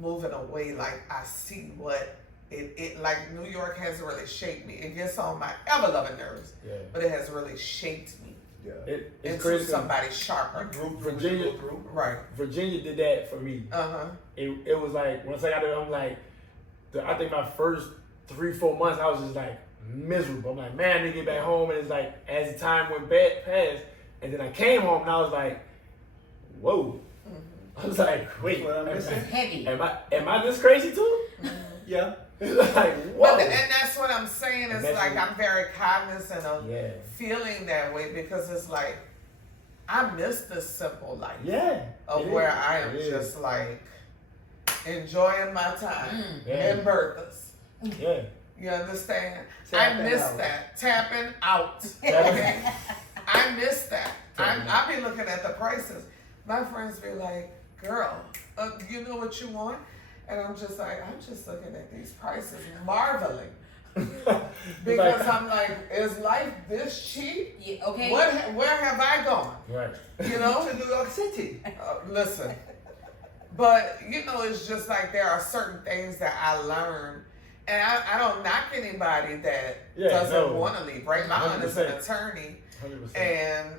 moving away, like I see what it like New York has really shaped me. It gets on my ever loving nerves, but it has really shaped me Yeah. It's into crazy. somebody sharper. Virginia, Right. Virginia did that for me. It was like once I got there, I'm like, I think my first 3-4 months, I was just like miserable. I'm like, man, I need to get back home. And it's like as the time went past, and then I came home and I was like, whoa. I was like, wait, It's heavy. am I this crazy too? Yeah. It's like, whoa. And that's what I'm saying. It's like I'm very cognizant of feeling that way because it's like I miss the simple life. Yeah. Of where I am just like enjoying my time in Bertha's. Yeah. You understand? Tapping I miss out. that. Tapping out. Okay? I miss that. I be looking at the prices. My friends be like, girl, you know what you want? And I'm just like, I'm just looking at these prices, marveling. Because I'm like, is life this cheap? Yeah, okay. Where have I gone? Right. To New York City. Listen. But, it's just like there are certain things that I learned. And I don't knock anybody that doesn't want to leave, right? My aunt is an attorney. 100%. And,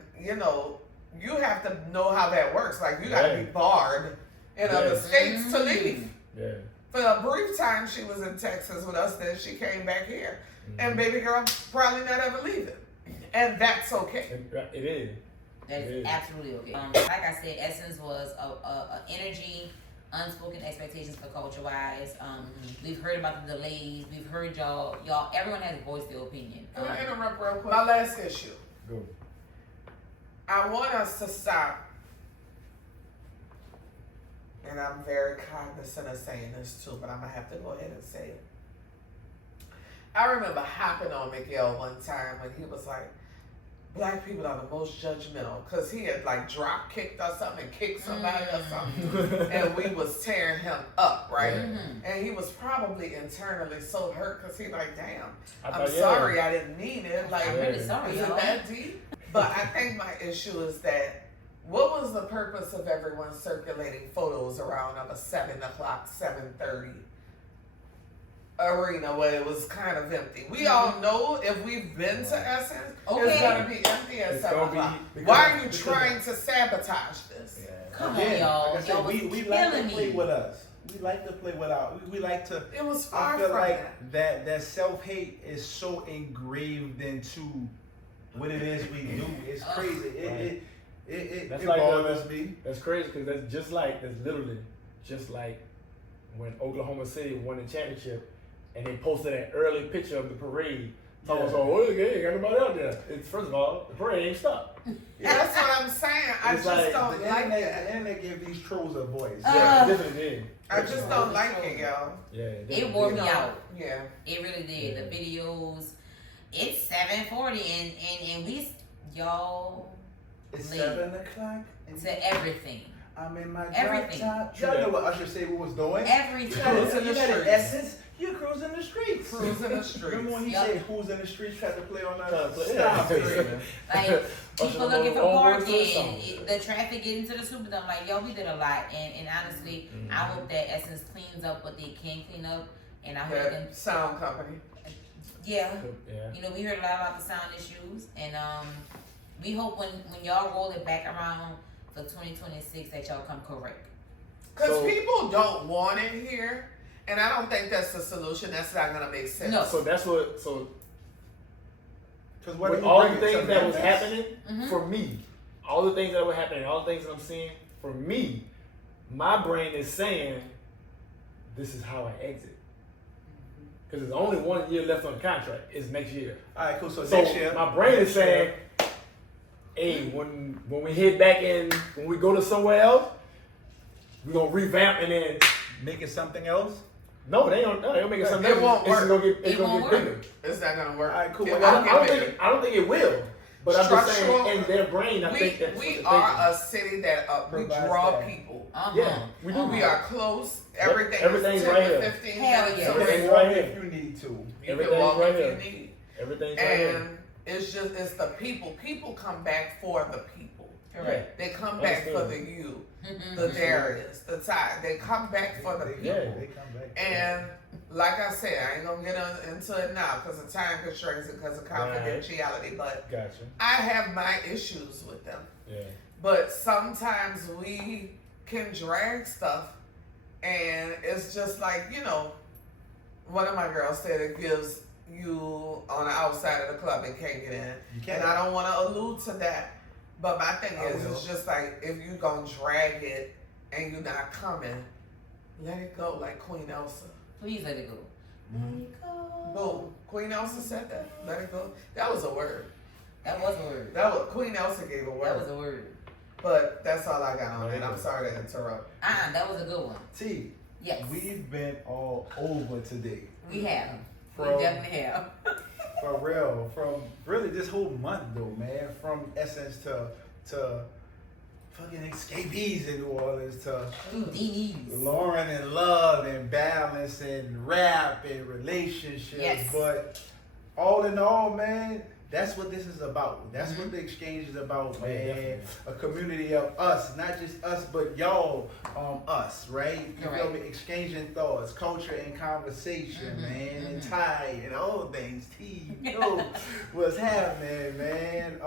you have to know how that works. Like, you got to be barred in other states to leave. Yeah. For a brief time, she was in Texas with us, then she came back here. And baby girl, probably not ever leaving. And that's okay. It is. That is absolutely okay. Like I said, Essence was a energy, unspoken expectations for culture-wise. We've heard about the delays. We've heard y'all. Everyone has voiced their opinion. Can I interrupt real quick? My last issue. Go. I want us to stop, and I'm very cognizant of saying this too, but I'm going to have to go ahead and say it. I remember hopping on Miguel one time when he was like, black people are the most judgmental, because he had like drop kicked or something and kicked somebody or something, and we was tearing him up, right? And he was probably internally so hurt because he like, damn, I'm sorry, I didn't mean it. Like, I'm really sorry, is it y'all. that deep? But I think my issue is that what was the purpose of everyone circulating photos around of a 7 o'clock, 7:30 arena where it was kind of empty? We all know if we've been to Essence, it's going to be empty at 7 o'clock. Why are you trying to sabotage this? Come on, y'all. Like I said, Y'all was we like to killing play me. with us. We like to play with our. We like to. It was I far feel from like that self-hate is so engraved into what it is we do. It's crazy. It That's like bothers me. That's crazy because that's literally just like when Oklahoma City won the championship and they posted an early picture of the parade So, okay, ain't nobody out there. It's, first of all, the parade ain't stopped. That's what I'm saying. I It's just like, don't like that. The internet give these trolls a voice. Yeah, definitely did. I just don't like it, y'all. Yeah, It wore me out. Yeah. It really did. Yeah. The videos. It's 7:40 and we y'all It's late 7 o'clock. to everything. I'm in my Everything. drop top. Y'all know what Usher say we was doing? Everything. Cruising the You got an streets. essence. You're cruising the streets. Cruising the streets. Remember when he Yup. said who's in the streets tried to play on that? Yeah. Stop it. Like people looking for Own words to the parking, song. the traffic getting to the Superdome. Like yo, we did a lot, and honestly, I hope that Essence cleans up what they can clean up, and I heard them. That sound company. Yeah, Yeah. you know we heard a lot about the sound issues, and we hope when y'all roll it back around for 2026 that y'all come correct. Because So- people don't want it here, and I don't think that's the solution. That's not gonna make sense. No. So that's what. So Because with all the things to that was Memphis? happening Mhm. for me, all the things that were happening, all the things that I'm seeing for me, my brain is saying, "This is how I exit." Because there's only 1 year left on the contract. It's next year. All right, cool. So So next year, my brain is saying, "Hey, when we hit back in, when we go to somewhere else, we're gonna revamp and then make it something else. no, they don't make it something It else. won't It's work. gonna get it's It gonna won't get work. bigger. It's not gonna work. All right, cool. It I won't I don't get think I don't think it will. But I'm just saying, Structural- in their brain, I think that's we what are they're a city that we Provides draw that. people. thinking. Yeah, we do. We are close. Everything everything's is 10 right to here. 15 Hell minutes yeah. away. Everything's Walk right if here. you need to. You can Everything's walk right if here. you need. Everything's right here. And it's the people. People come back for the people. Correct. They come back for the you, the Darius, the Ty. They come back for the people. Yeah, they come back. And like I said, I ain't gonna get into it now because of time constraints and because of confidentiality. But Gotcha. I have my issues with them. Yeah. But sometimes we can drag stuff, and it's just like, one of my girls said it gives you on the outside of the club and can't get in. You can't. And I don't want to allude to that. But my thing I is, will. it's just like, if you gonna drag it and you're not coming, let it go like Queen Elsa. Please let it go. Mhm. Let it go. Boom. Queen Elsa said that. Let it go. That was a word. That was a word. Queen Elsa gave a word. That was a word. But that's all I got on There it. you I'm go. sorry to interrupt. That was a good one. T, Yes. we've been all over today. We have. From We definitely have. for real, from really this whole month though, man. From Essence to fucking escapees in New Orleans to Houdini's. Lauren and love and balance and rap and relationships. Yes. But all in all, man, that's what this is about. That's what the exchange is about, Oh, yeah, man. definitely. A community of us, not just us, but y'all, us, right? You feel Correct. me? Exchanging thoughts, culture and conversation, man, and tie and all things. T, you know what's happening, man.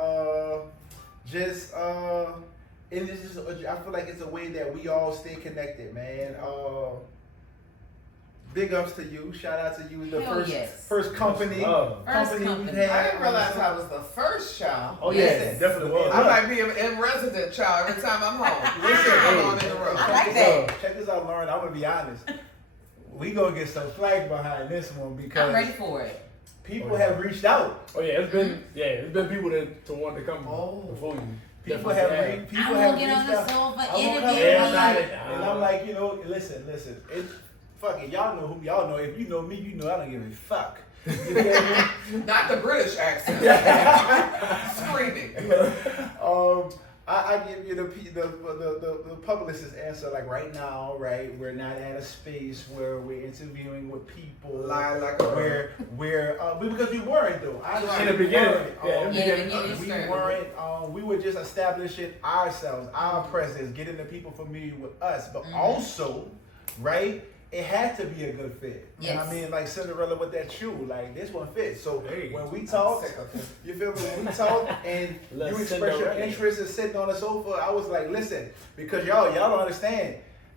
And this is, I feel like it's a way that we all stay connected, man. Big ups to you. Shout out to you. The Hell first yes. first company. Love. First we've company. had. I didn't realize I was the first child. Oh yeah, Listen, definitely was. I might be an resident child every time I'm home. Listen, I'm hey, on in the room. I like Check that. this out. Check this out, Lauren. I'm gonna be honest. We gonna get some flack behind this one I'm because ready for it. people have reached out. Oh yeah, it's been people to want to come before you. People Definitely have have. people I have won't get on reached the out. sofa, I won't interview come me. in, Yeah, and I'm like, listen. It's fuck it. Y'all know who y'all know. If you know me, you know I don't give a fuck. You feel me? Not the British accent. Screaming. I give you the publicist's answer. Like right now, right, we're not at a space where we're interviewing with people. Lie like a where because we weren't though. In the beginning, We weren't. We were just establishing ourselves, our presence, getting the people familiar with us, but also, right. It had to be a good fit. You know what I Yes. mean? Like Cinderella with that shoe. Like this one fits. So Hey. when we talk, Sick of it. you feel me? When we talk and Let's you express your Cinderella. interest in sitting on the sofa, I was like, listen, because y'all don't understand.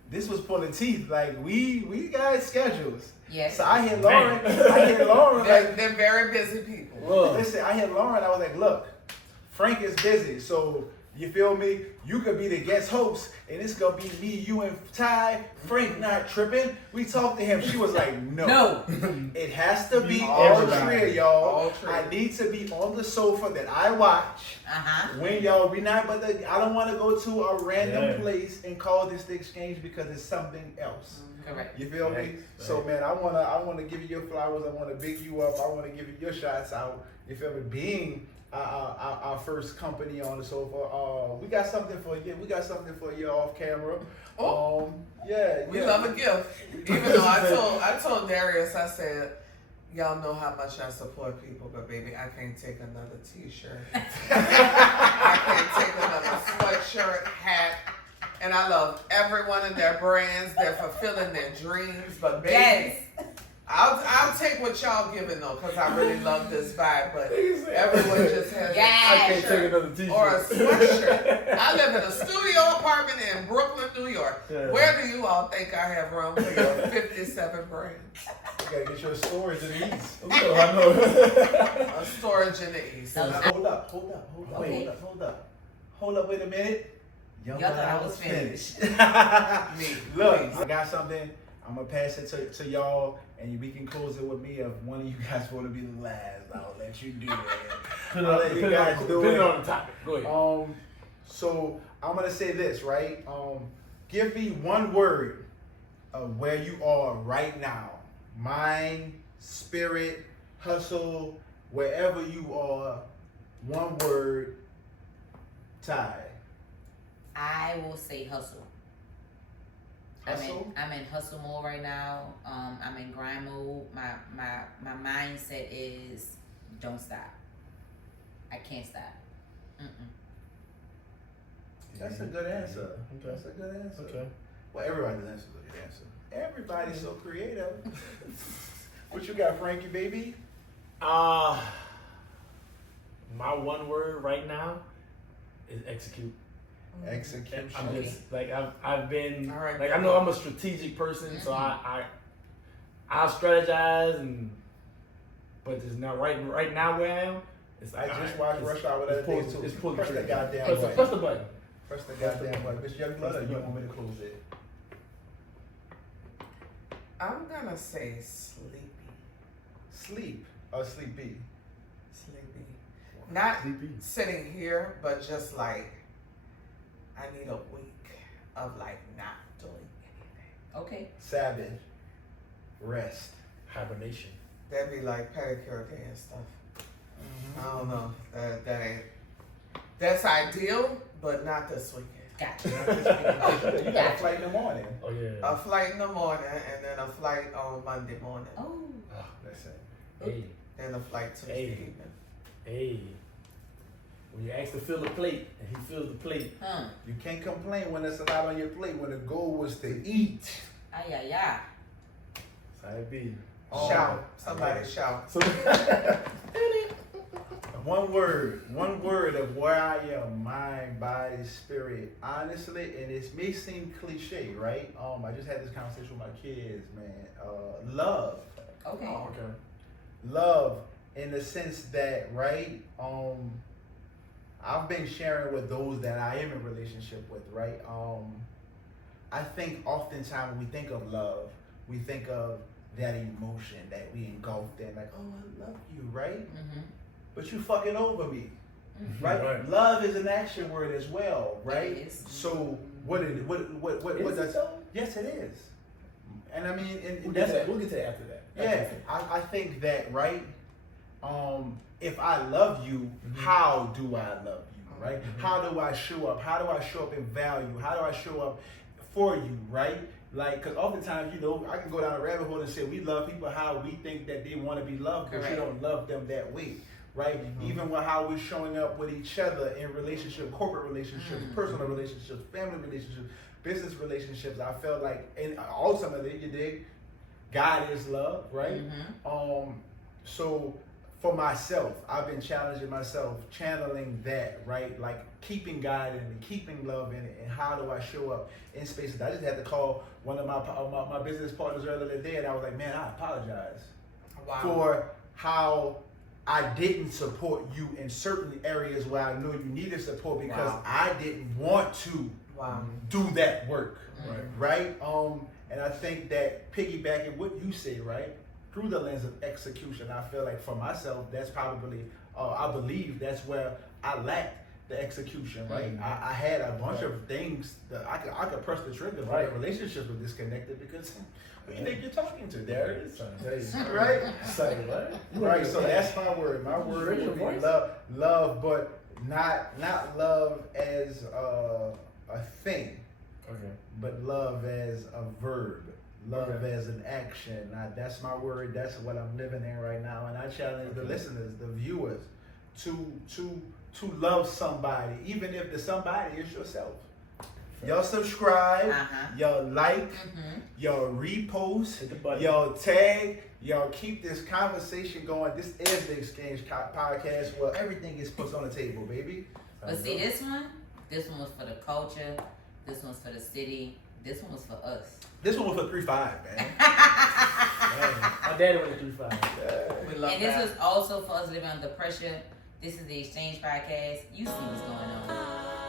This was pulling teeth. Like we got schedules. Yes. So I hit Lauren. like, They're very busy people. Look. listen, I hit Lauren. I was like, look, Frank is busy, so You feel me? You could be the guest host, and it's gonna be me, you, and Ty. Frank not tripping. We talked to him. She was like, no. It has to be all three of y'all. All three. I need to be on the sofa that I watch. When y'all, I don't want to go to a random place and call this the exchange because it's something else. Correct. You feel me? Right. So man, I wanna give you your flowers. I wanna big you up. I wanna give you your shots out. You feel me? Being our first company on the sofa. We got something for you. We got something for you off camera. We love a gift. Even though I told Darius, I said, y'all know how much I support people, but baby, I can't take another t-shirt. I can't take another sweatshirt, hat. And I love everyone in their brands. They're fulfilling their dreams. But baby, I'll take what y'all giving though, because I really love this vibe. But everyone just has I a can't take another t-shirt. or a sweatshirt. I live in a studio apartment in Brooklyn, New York. Yeah. Where do you all think I have room for your 57 brands? You gotta get your storage in the east. I know. A storage in the east. Hold up, wait a minute. Y'all thought I was finished. Look, Please. I got something. I'm gonna pass it to y'all, and we can close it with me. If one of you guys want to be the last, I'll let you do it. Put it on the topic. Go ahead. So I'm gonna say this, right? Give me one word of where you are right now. Mind, spirit, hustle, wherever you are. One word. Ty. I will say hustle. Hustle? I'm in hustle mode right now. I'm in grind mode. My mindset is don't stop. I can't stop. That's a good answer. Okay. That's a good answer. Okay. Well, everybody's answer is a good answer. Everybody's so creative. What you got, Frankie, baby? My one word right now is execute. Execution. I'm just like I've been right, like I know I'm a strategic person, so I strategize but it's not right now where I am. I just watched Rush Hour the other day too. It's pulled Press the goddamn button. button. Press the button. Press the goddamn button. Mr. Youngblood, or you want me to close it? I'm gonna say sleepy. Sleep or sleepy? Sleepy. Not Sleepy. sitting here, but just like I need a week of like not doing anything. Okay. Sabbath. Rest. Hibernation. That'd be like pedicure day and stuff. I don't know. That ain't. That's ideal, but not this weekend. Gotcha. You got a flight in the morning. Oh yeah. A flight in the morning, and then a flight on Monday morning. Oh. That's it. Hey. Then a flight Tuesday evening. Hey. When you ask to fill the plate and he fills the plate. You can't complain when there's a lot on your plate when the goal was to eat. Ay. That's how it be. Shout. Somebody shout. So One word of where I am, mind, body, spirit. Honestly, and it may seem cliche, right? I just had this conversation with my kids, man. Love. Okay. oh, okay. Love in the sense that, right? I've been sharing with those that I am in relationship with, right? I think oftentimes when we think of love, we think of that emotion that we engulfed in, like, oh, I love you, right? Mm-hmm. But you fucking over me, Mm-hmm. right? Right. Love is an action word as well, right? It is. So what Is does? it though? Yes, it is. And I mean, We'll that's get to that after that. yeah. I think that, right? If I love you, how do I love you, right? How do I show up? How do I show up in value? How do I show up for you, right? Like, because oftentimes, I can go down a rabbit hole and say we love people how we think that they want to be loved, but you Correct. don't love them that way, right? Even with how we're showing up with each other in relationship, corporate relationships, personal relationships, family relationships, business relationships. I felt like, and ultimately, you dig, God is love, right? So for myself, I've been challenging myself, channeling that, right? Like keeping God in it, keeping love in it, and how do I show up in spaces? I just had to call one of my business partners earlier today, and I was like, man, I apologize for how I didn't support you in certain areas where I knew you needed support because Wow. I didn't want to do that work, right? And I think that piggybacking what you say, right, through the lens of execution, I feel like for myself, that's probably, I believe that's where I lacked the execution, right? I had a bunch of things that I could press the trigger, but the relationships were disconnected because who you think you're talking to, Darius? Right? Right. So that's my word. My word would be love, but not love as a thing, but love as a verb. Love as an action. That's my word. That's what I'm living in right now. And I challenge the listeners, the viewers, to love somebody, even if the somebody is yourself. Y'all subscribe, y'all like, y'all repost, y'all tag, y'all keep this conversation going. This is the Exchange Podcast where everything is put on the table, baby. But see, this one was for the culture, this one's for the city, this one was for us. This one was for 3-5, man. My daddy went to 3-5. We love and that. this was also for us living under pressure. This is the Exchange Podcast. You see what's going on.